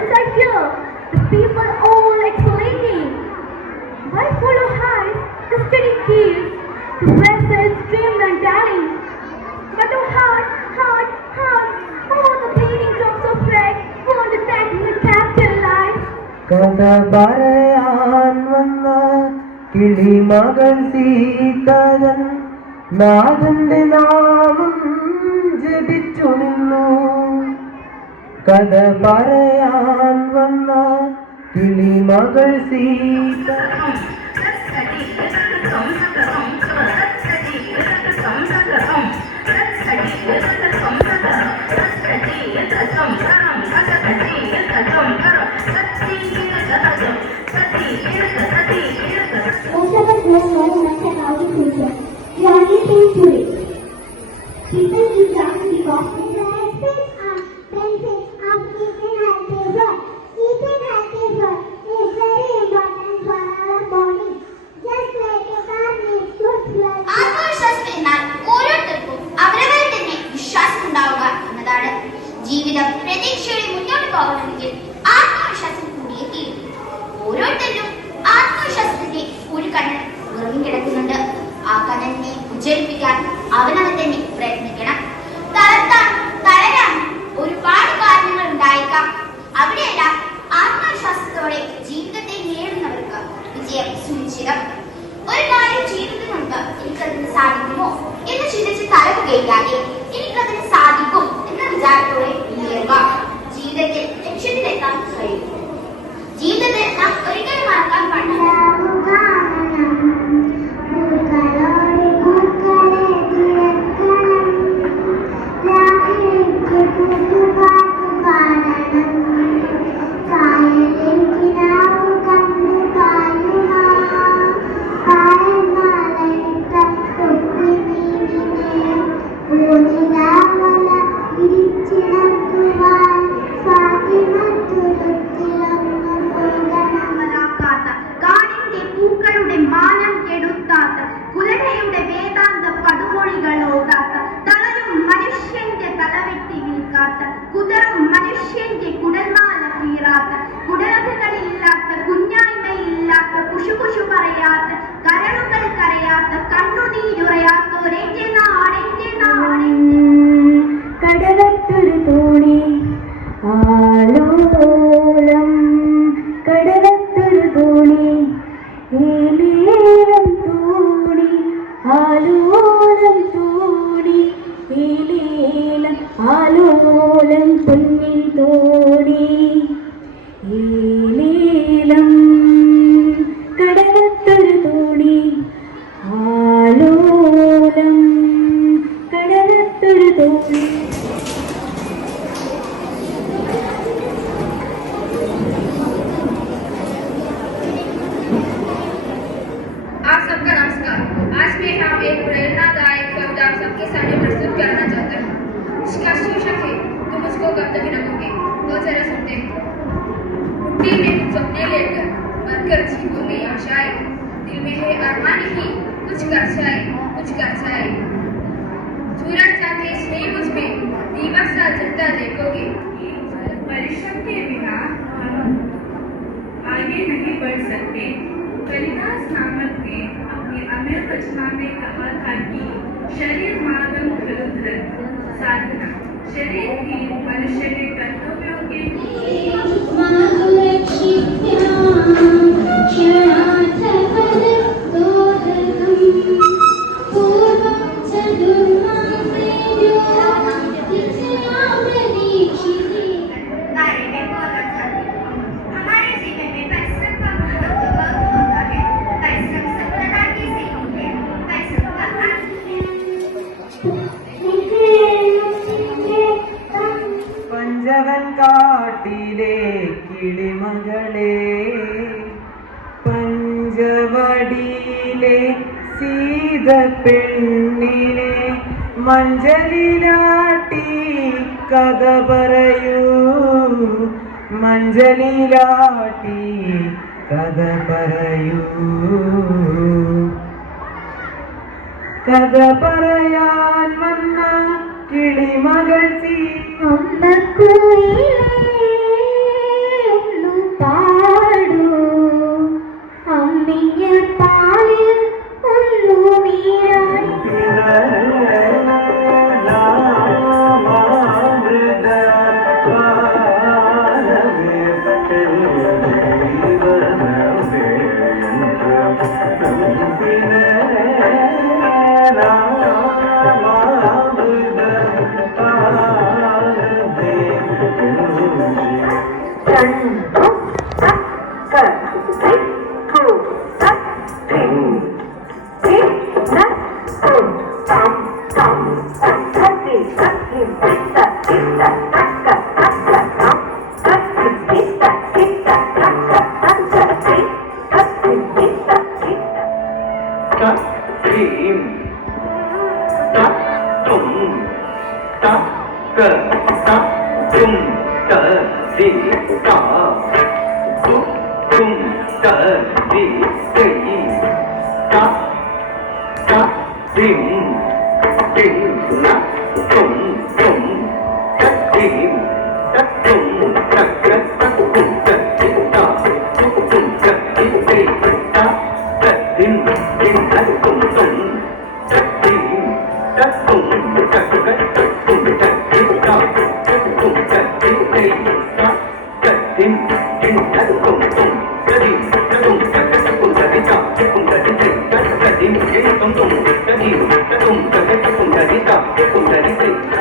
As I hear the people all explaining, why follow high the steady keys to vessels streamed and telling? But oh heart, oh the bleeding drops of red, oh the tagging the captain life. കഥ പറയാൻ വന്ന കിളിമകൾ സീതൻ നാഥന്റെ നാമം ജപിച്ചു നിന്നു. കഥ പറയാൻ വന്ന കിളിമകൾ Sita Most of us don't know much about the future. We only think today. People keep talking because their husbands are friends of eating healthy food. Eating healthy food is very important for our body. Just like a car needs good blood. ആത്മവിശ്വാസം എന്നാൽ ഓരോരുത്തർക്കും അവരവരിൽ തന്നെ വിശ്വാസം ഉണ്ടാവുക എന്നതാണ്. ജീവിതം പ്രതീക്ഷയോടെ മുന്നോട്ട് പോകണമെങ്കിൽ ആത്മവിശ്വാസം കൂടിയേ തീരും. ഓരോരുത്തരും ആത്മവിശ്വാസത്തിന്റെ ഒരു കണ്ണൻ ഉറങ്ങിക്കിടക്കുന്നുണ്ട്. ആ കണ്ണനെ ഉജ്ജ്വലിപ്പിക്കാൻ അവനവൻ തന്നെ പ്രയത്നിക്കണം. തളരാൻ ഒരുപാട് കാരണങ്ങൾ ഉണ്ടായേക്കാം. അവിടെയെല്ലാം ആത്മവിശ്വാസത്തോടെ ജീവിതത്തെ നേടുന്നവർക്ക് വിജയം സുനിശ്ചിതം. ഒരു കാര്യം ചെയ്യുന്നതിന് മുൻപ് എനിക്കതിന് സാധിക്കുമോ എന്ന് ചിന്തിച്ച് തലകുകയില്ലാതെ എനിക്കതിന് സാധിക്കും എന്ന വിചാരത്തോടെ മുന്നേറുക. ജീവിതത്തിൽ ലക്ഷ്യത്തിലെത്താൻ കഴിയും. ജീവിതത്തിൽ നാം ഒരിക്കലും മറക്കാൻ പാടില്ല. കടലത്തൊരു തോണി ആലോലം, കടലത്തൊരു തോണി ഏലേലം തോണി ആലോലം തോണി ഏലേലം ആലോലം പൊന്നിൻ തോണി ഏലേലം കടലത്തൊരു തോണി ആലോലം കടലത്തൊരു തോണി. आप सबका नमस्कार। आज मैं यहाँ एक प्रेरणादायक कविता सबके सामने प्रस्तुत करना चाहता हूँ। इसका शीर्षक है तुम मुझको कब तक रखोगे। तो जरा सुनते हैं। मिट्टी में कुछ सपने लेकर बनकर जीवों में आशाएं, दिल में है अरमान ही कुछ कर जाए। सूरज चाहते स्नेह मुझ में दीपक सा जलता देखोगे। परिश्रम के बिना हम आगे नहीं बढ़ सकते। कालिदास नामक ने अपनी अमर रचना में कहा था कि शरीर मार्गम खलु धर्म साधना। शरीर ही मनुष्य के कर्तव्यों के പഞ്ചവൻ കാട്ടിലെ കിളിമകളെ, പഞ്ചവടിയിലെ സീത പെണ്ണിനെ മഞ്ചലിലാട്ടി കഥ പറയൂ, മഞ്ചലിലാട്ടി കഥ പറയൂ. കഥ പറയാൻ വന്ന കിളിമകൾ അമ്പക്കുയിലേ tum ta di ta tum ta di ta ta dim dim na tum tum ta dim ta tum ta ta tum ta di ta tum ta di ta ta dim dim ta tum tum ta dim ta tum ta ta tum ta di ta tum ta di ta ta dim dim ta tum tum ta dim ta tum ta ta tum ta di ta tum ta di ta ta dim dim tum tum ta dim ta tum ta ta tum ta di ta tum ta di ta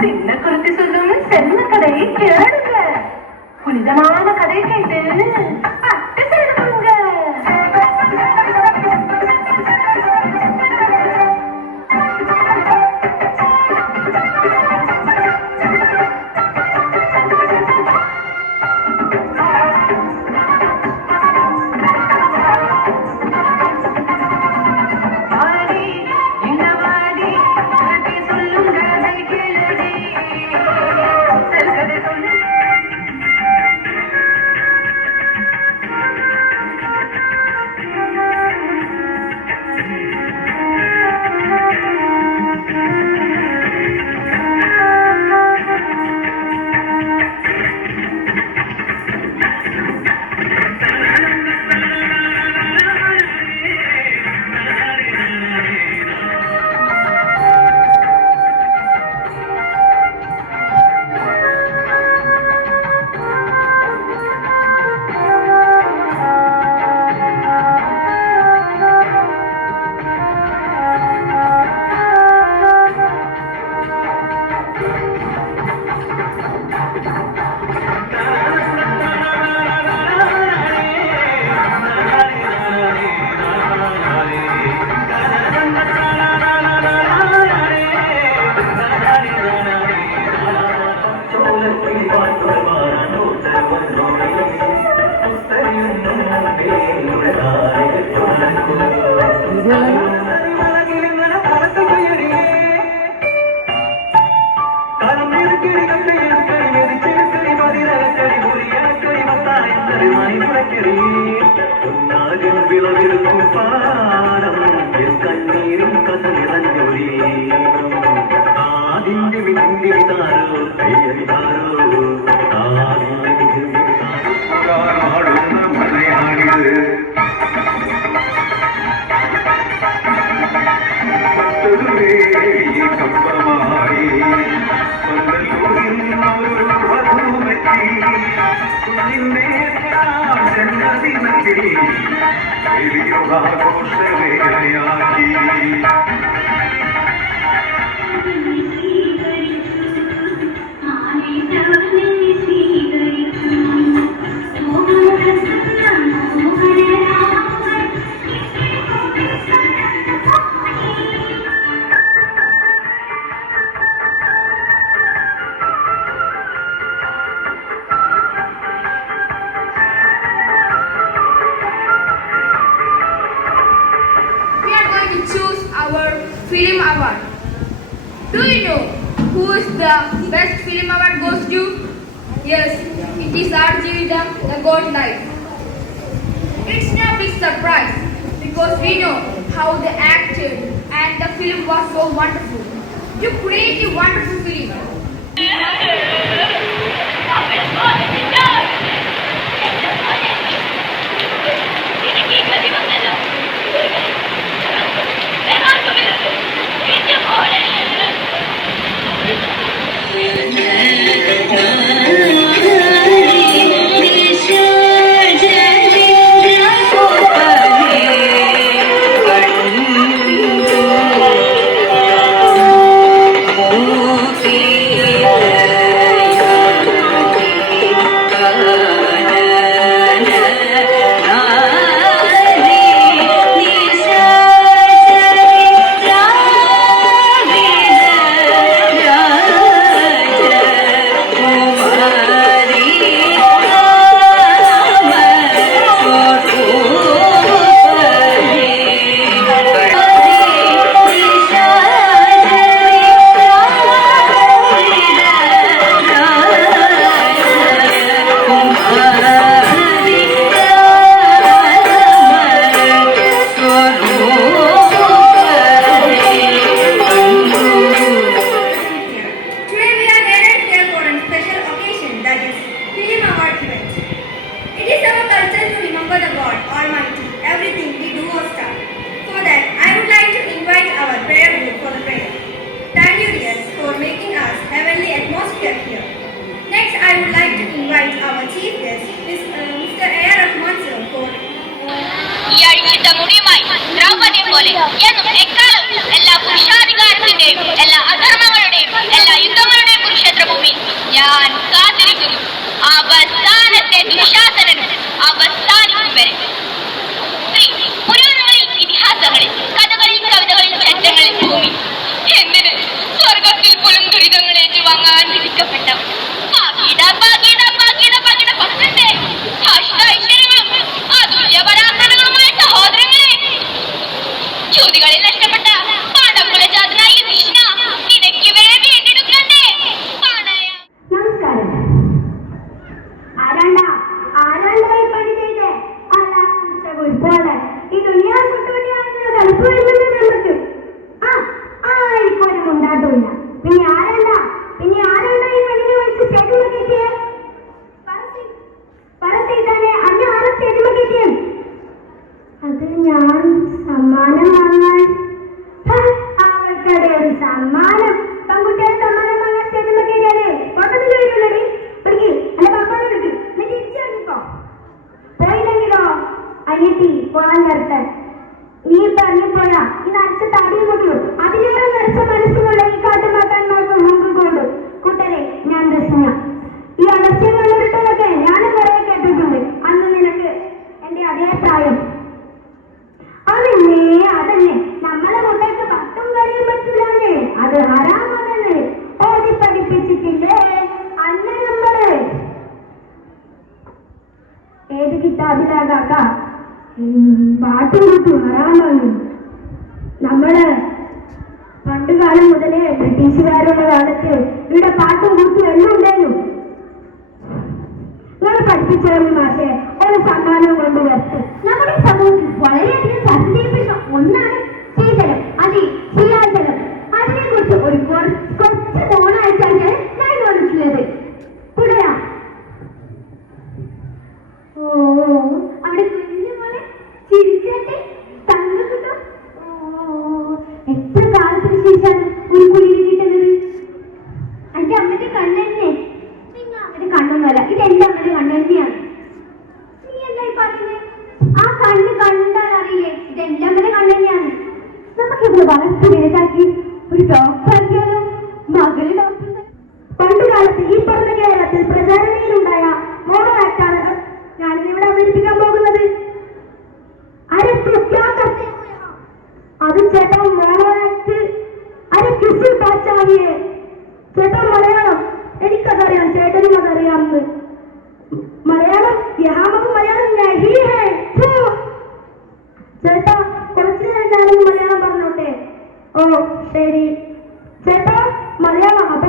சின்ன குருத்தி சொல்லும் செல்ல கதையை கேளுங்க. புனிதமான கதை கேட்டு பட்டு செல்லுங்க. കമ്പമായി who is the best film award goes to? Yes, it is Arjeevitham, The God Life. It's no big surprise because we know how they acted and the film was so wonderful. You create a wonderful film. എല്ലാ പുരുഷാധികാരത്തിന്റെയും എല്ലാ അധർമ്മങ്ങളുടെയും എല്ലാ യുദ്ധങ്ങളുടെയും കുരുക്ഷേത്ര ഭൂമി ഞാൻ കാത്തിരിക്കുന്നു. അവസാനത്തെ ദുശാസനനും അവസാനിക്കും വരെ. പുരാണങ്ങളിൽ, ഇതിഹാസങ്ങളിൽ, കഥകളിൽ, കവിതകളിൽ, ചരിത്രങ്ങളിൽ ഭൂമി എന്തിന് സ്വർഗത്തിൽ പോലും ദുരിതങ്ങൾ ഏറ്റുവാങ്ങാൻ വിധിക്കപ്പെട്ട ഭക്തന്റെ അഷ്ടൈശ്വര്യങ്ങളും അതുല്യ പരാക്രമങ്ങളുമായ സഹോദരങ്ങളെ, ചോദ്യങ്ങളിൽ നഷ്ടപ്പെട്ട പാണ്ഡവകുലജാതനായ കൃഷ്ണ നിനക്ക് വരെ വീണ്ടെടുക്കണ്ടേ? നമസ്കാരം. ആരാണ്ടായി പണി ചെയ്തേ? അല്ല പോലെ ഈ ദുനിയാവ് കൊണ്ടുപോട്ടിയായിട്ടുള്ള കളിപ്പ് വരുന്നത് നമുക്ക് ഇപ്പൊ ഒരു മുണ്ടാട്ടില്ല. പിന്നെ ആരാണ്ട ഈ പണിനെ വിളിച്ച് സ്റ്റേഡിയം കയറ്റിയേ? പറസീതാനെ അന്ന് ആരും സ്റ്റേഡിയം കയറ്റിയേ? അത് ഞാൻ സമ്മാനം വാങ്ങാൻ. അവർക്കടെ ഒരു സമ്മാനം, പെൺകുട്ടികളെ സമ്മാനം വാങ്ങാൻ സ്റ്റേഡിയം കയറ്റിയാലേ ഒട്ടത്തിൽ വരുള്ളടി. പിടിക്ക് അല്ലെ പാപ്പാനെ വിളിക്കും. എന്നിട്ട് തിരിച്ചു വന്നിപ്പോ പോയില്ലെങ്കിലോ അനിയത്തി പോകാൻ വരട്ടെ. നീ പറഞ്ഞപ്പോഴാ ഈ നരച്ച തടിയും കൊണ്ടു അതിലേറെ നരച്ച മനസ്സുമുള്ള ഈ കാട്ടുമാക്കാന്മാർക്ക് മുമ്പ് കൊണ്ടു കൂട്ടരെ ഞാൻ രസന. ഈ അലസ്യം കണ്ടിട്ടതൊക്കെ ഞാനും കുറെ കേട്ടിട്ടുണ്ട്. അന്ന് നിനക്ക് എന്റെ അതേ പ്രായം. അതന്നെ നമ്മളെ മുട്ടയ്ക്ക് പത്തും കഴിയും പറ്റില്ലാന്നേ. അത് ഹറാമാണെന്ന് ഓടി പഠിപ്പിച്ചിട്ടില്ലേ അന്ന് നമ്മള്. ഏത് കിതാബിലാകാക്ക പാട്ടും കൂട്ടും ഹറാമാണ്. നമ്മള് പണ്ട് കാലം മുതലേ ബ്രിട്ടീഷുകാരുടെ കാലത്ത് ഇവിടെ പാട്ടും കൂട്ടും എല്ലാം ഉണ്ടായിരുന്നു. നിങ്ങൾ പഠിപ്പിച്ചോളൂ മാഷെ. ഒരു സമ്മാനം കൊണ്ട് വരട്ടെ. നമ്മുടെ സമൂഹത്തിൽ വളരെയധികം ചർച്ച ചെയ്യപ്പെടുന്ന ഒന്നാണ് ശീതലം, ശീലാചലം. അതിനെ കുറിച്ച് ഒരു കുറച്ച് ഫോണായിട്ടാണ് ഞാൻ വന്നിട്ടുള്ളത്. തുടരാം. അവിടെ കുഞ്ഞു പോലെ ചിരിച്ചേട്ടെ തങ്ക കിട്ടും. എത്ര കാലത്തിന് ശേഷമാണ് ഒരു കുളിര് കിട്ടുന്നത്? എന്റെ അമ്മയുടെ കണ്ണെന്നെ. നിങ്ങൾ അമ്മയുടെ കണ്ണൊന്നുമല്ല, ഇത് എന്റെ അമ്മയുടെ കണ്ണെന്നെയാണ്. നീ എന്തായി പറയുന്നത്? ആ കണ്ണ് കണ്ടാൽ അറിയില്ലേ ഇത് എന്റെ അമ്മയുടെ കണ്ണെന്നെയാണ്. നമുക്കിത് വളർത്തി വലുതാക്കി ഒരു ഡോക്ടർ ആക്കിയാലോ? മകള് ഡോക്ടർ. പണ്ട് കാലത്ത് ഈ പറഞ്ഞ കേരളത്തിൽ പ്രചാരണയിലുണ്ടായ മോണോ ആക്ടാണ് ഞാനിവിടെ അവതരിപ്പിക്കാൻ പോകുന്നത്. അത് ചേട്ടൻ മോണോ ആക്ട് കിസിൽ പാച്ചാവിയെ. ചേട്ടൻ മലയാളം എനിക്കതറിയാം, ചേട്ടനും അതറിയാമെന്ന്. മലയാളം മലയാളം ചേട്ടാ കുറച്ച് നേരം മലയാളം പറഞ്ഞോട്ടെ? ഓ ശരി ചേട്ടാ. മലയാളം അപ്പൊ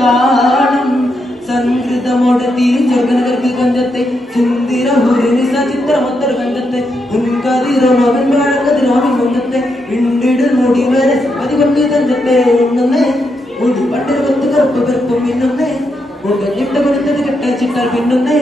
താളം സംഗീതമോടെ തിരിച്ചൊരുകർക്ക് കണ്ടത്തെ സുന്ദര ഹുരിനിസ ചിത്രമൊത്തൊരു കണ്ടത്തെ മുൻകതിരോമൻ വാഴക്കതിരോമൻ കൊണ്ടത്തെ ഇണ്ടിട് മുടി വരെ പതികൊണ്ട് തഞ്ചത്തെ ഒന്നേ മുടി പണ്ടൊരു കൊത്ത് കറുപ്പ് കറുപ്പും മിന്നുന്നേ മുകളിട്ട് കൊടുത്തത് കെട്ടച്ചിട്ടാൽ പിന്നുന്നേ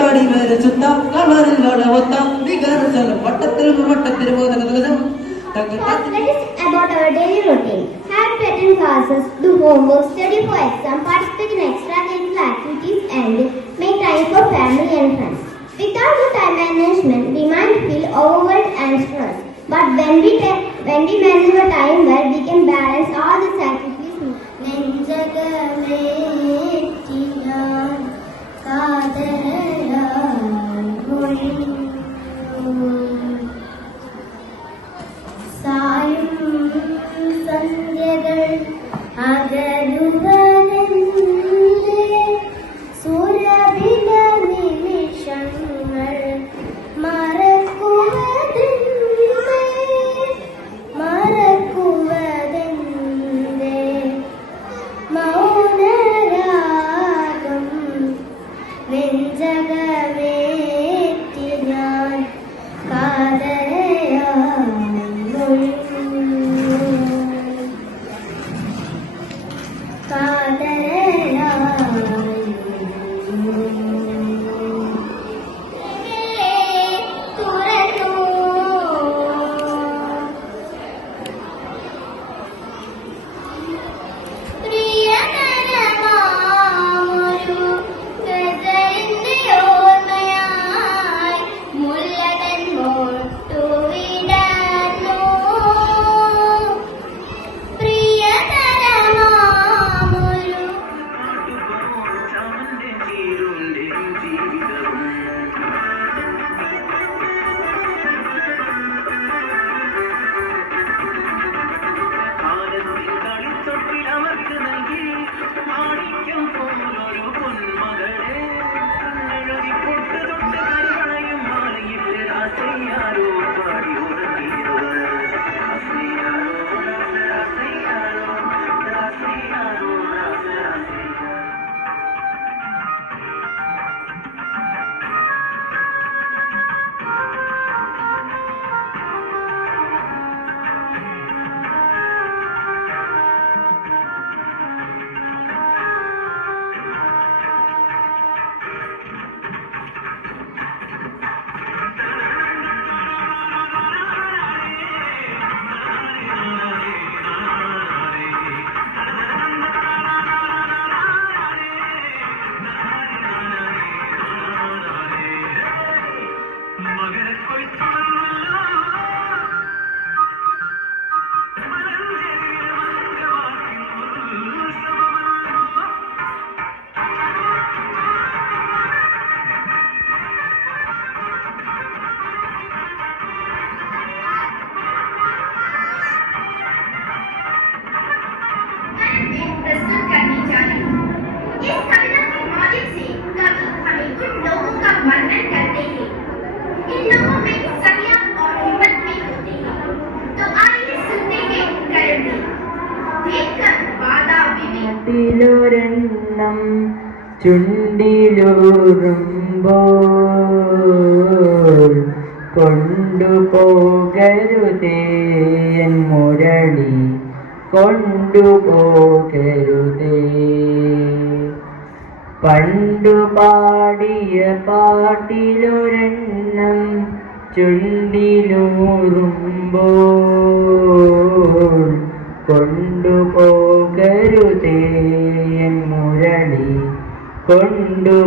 പാടി വരെ ചുത്താം കളറിൽ വളവത്താം വികാരസ്ഥലം വട്ടത്തിൽ വട്ടത്തിൽ ബോധകഥം Athletic about our daily routine. Have pattern classes, do homework, study for exam, participate in extracurricular activities and make time for family and friends. Without the time management, we might feel overwhelmed and stressed. But when we manage our time well, we can balance all these activities. സന്ധ്യകൾ അകലുവനെന്തേ സുരഭില നിമിഷങ്ങൾ മറക്കുവതെന്തേ മൗനരാഗം നെഞ്ചകമേറ്റി ഞാൻ ൊരെണ്ണം ചുണ്ടിലൂറുമ്പോൾ കൊണ്ടുപോകരുതേ N Murali കൊണ്ടുപോകരുതേ പണ്ടു പാടിയ പാട്ടിലൊരെണ്ണം ചുണ്ടിലൂറുമ്പോൾ കൊണ്ടുപോകരുതേ N Murali കൊണ്ടുപോകരുതേ